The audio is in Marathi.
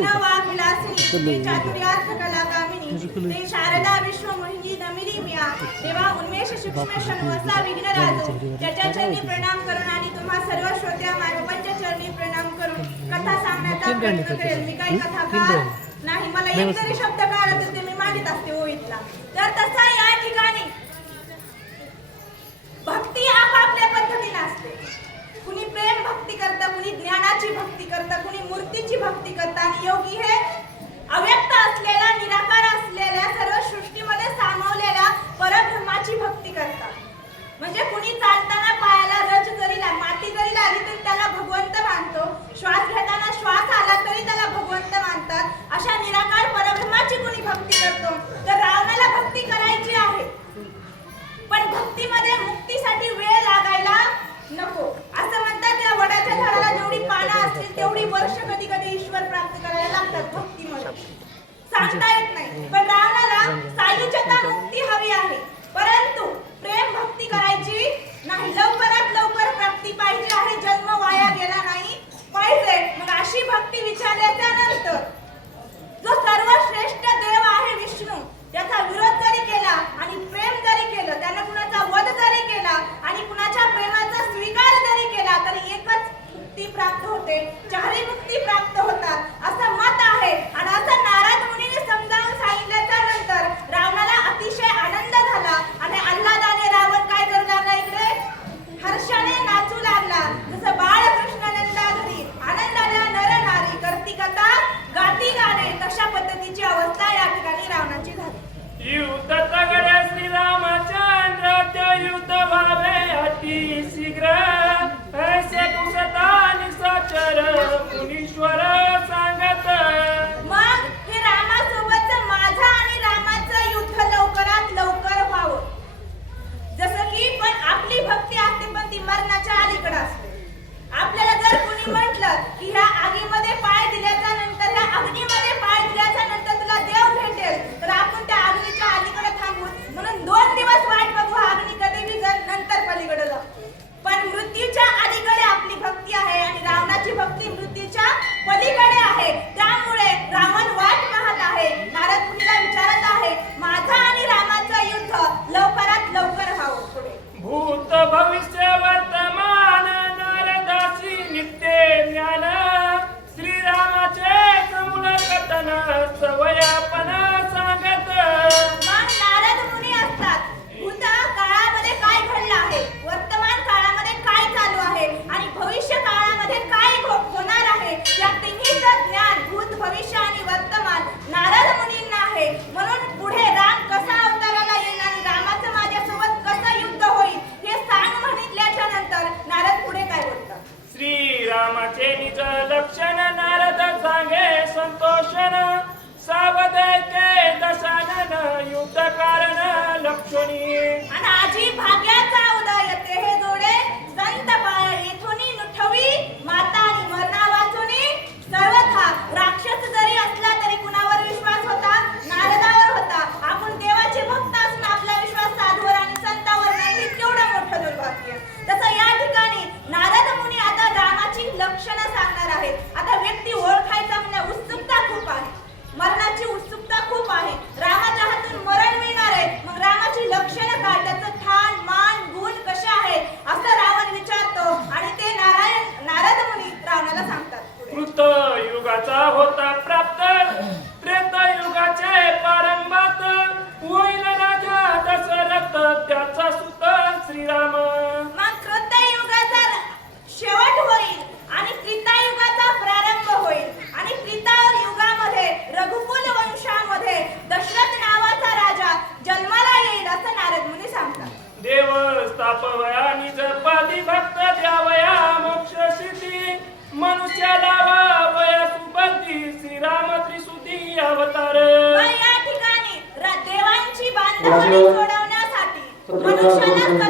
विलासिनी चातुर्यार्थ कलाकामिनी ते शारदा विश्वमोहिनी नमिनी मिया देवा उन्मेष सूक्ष्म शंभसा विघ्नराजो ज्याच्या चरणी प्रणाम करून आणि तुम्हा सर्व श्रोत्या मायबापांच्या चरणी प्रणाम करून कथा सांगण्याचा प्रयत्न करेल. मी काही कथाकार नाही, मला एक जरी शब्द कळला तर ते मी मांडीत असते ओळीतला. तर तसा या ठिकाणी भक्ती आपापल्या पद्धतीने असते. कुणी प्रेम भक्ती करतं, कुणी ज्ञानाची भक्ती करतं, कुणी मूर्तीची भक्ती करतं आणि योगी हे अव्यक्त असलेल्या निराकार असलेल्या सर्व सृष्टीमध्ये सामावलेल्या परब्रह्माची भक्ती करतात. म्हणजे कुणी चालताना पायाला रज जरी माती जरी लागली तरी त्याला भगवंत मानतो, श्वास घेताना श्वास आला तरी त्याला भगवंत मानतात. अशा निराकार परब्रह्माची कुणी भक्ती करतो. तर रावणाला भक्ती करायची आहे, पण भक्तीमध्ये मुक्तीसाठी वेळ लागायला नको. असं म्हणतात या वडाच्या झाडाला जेवढी पानं असतील तेवढी वर्ष कधी कधी ईश्वर प्राप्त करायला लागतात भक्तीमध्ये, सांगता येत नाही. पण रावणाला सायुज्यता मुक्ती हवी आहे, परंतु प्रेम भक्ती करायची नाही. लवकरात लवकर प्राप्ती पाहिजे आहे, जन्म वाया गेला नाही पाहिजे. मग अशी भक्ती विचारल्याच्या नंतर जो सर्वश्रेष्ठ देव आहे विष्णू, त्याचा विरोध जरी केला आणि प्रेम जरी केलं, त्याने कुणाचा वध जरी केला आणि कुणाच्या प्रेमाचा स्वीकार जरी केला तरी एकच मुक्ती प्राप्त होते, चारही मुक्ती प्राप्त होतात असं मत आहे. आणि असं नारद मुनीने समजावून सांगितल्याच्या नंतर रावणाला अतिशय आनंद झाला आणि आल्हादाने रावण काय करू लागला, इकडे हर्षाने नाचू लागला. जसं बाळकृष्ण नंदाधरी आनंदाने नर नारी करती कथा गाती गाणे, तशा पद्धतीची अवस्था या ठिकाणी रावणाची झाली. युद्ध तगडे श्रीरामचंद्र ते युद्ध व्हावे अति शीघ्र, ऐसे कुसता निशाचर मुनीश्वर सांगत. मग हे रामासोबतचं माझं आणि रामाचं युद्ध लवकरात लवकर व्हावं. जसं की पण आपली भक्ती असते पण ती मरणाच्या अलीकडे असते. आपल्याला जर कुणी म्हटलं की ह्या आगीमध्ये पाय दिल्याच्या नंतर, ह्या अग्नीमध्ये पाय दिल्याच्या नंतर तुला देव भेटेल, तर आपण त्या अग्नीच्या अलीकडे थांबून म्हणून 2 दिवस वाट बघू, अग्नी कधी विझत नंतर पलीकडे जाऊ. पण मृत्यूच्या अलीकडे आपली भक्ती आहे आणि रावणाची भक्ती मृत्यूच्या पलीकडे आहे. त्यामुळे रावण वाट पाहत आहे, नारद मुनीला विचारत आहे, माझा आणि रामाचं युद्ध लवकरात लवकर व्हावं. पुढे भूत भविष्य वर्तमान नारदासी नित्य ज्ञान, श्रीरामाचे समूळ कथन सवयापन सांगत. मग नारद मुनी असतात, भूत काळामध्ये काय घडलं आहे, वर्तमान काळामध्ये काय चालू आहे आणि भविष्य काळामध्ये काय होणार आहे, या तिन्हीचं ज्ञान भूत भविष्य आणि वर्तमान नारद मुनींना आहे. म्हणून पुढे राम कसा अवताराला येईल आणि रामाचं माझ्यासोबत कसं युद्ध होईल हे सांग म्हणितल्याच्या नंतर नारद पुढे काय बोलतात. श्रीरामाचे निज लक्षण नारद सांगे संतोषन, सावधके दशानन युद्ध कारण लक्षणी. आणि आजी भाग्याचा उदय ते हे जोडे संत पाय येथुनी नुठवी माता आणि मरणा वाचुनी. सर्वथा राक्षस जरी असला तरी कुणावर विश्वास होता, नारदावर होता. आपण देवाचे भक्त असून आपला विश्वास साधूवर आणि संतावर नाही, केवढं मोठं दुर्भाग्य. तसं या ठिकाणी नारद मुनी आता रामाची लक्षणं सांगणार आहेत. आता व्यक्ती ओळखायचा म्हणजे उत्सुकता खूप आहे, मरणाची उत्सुकता खूप आहे. रामाच्या हातून मरण मिळणार आहे, मग रामाची लक्षणं काय, त्याचं ठाण मान गुण कसे आहेत असं रावण विचारतो आणि ते नारद मुनी रावणाला सांगतात. कृत युगाचा होता प्राप्त, त्रेत युगाचे पारंभात, होईल राजा दशरथ त्याचा सुत श्रीराम. मग कृतयुगाचा शेवट होईल आणि त्रेतायुगाचा प्रारंभ होईल आणि त्रेतायुगामध्ये रघुकुल वंशामध्ये दशरथ नावाचा राजा जन्माला येईल असं नारद मुनी सांगतात. देव स्थापवया निज पादी भक्त द्यावया मोक्ष सिद्धी, मनुष्याला वया सुबुद्धी श्रीराम त्रिसुधी अवतार. या ठिकाणी देवांची बांधणी सोडवण्यासाठी मनुष्याला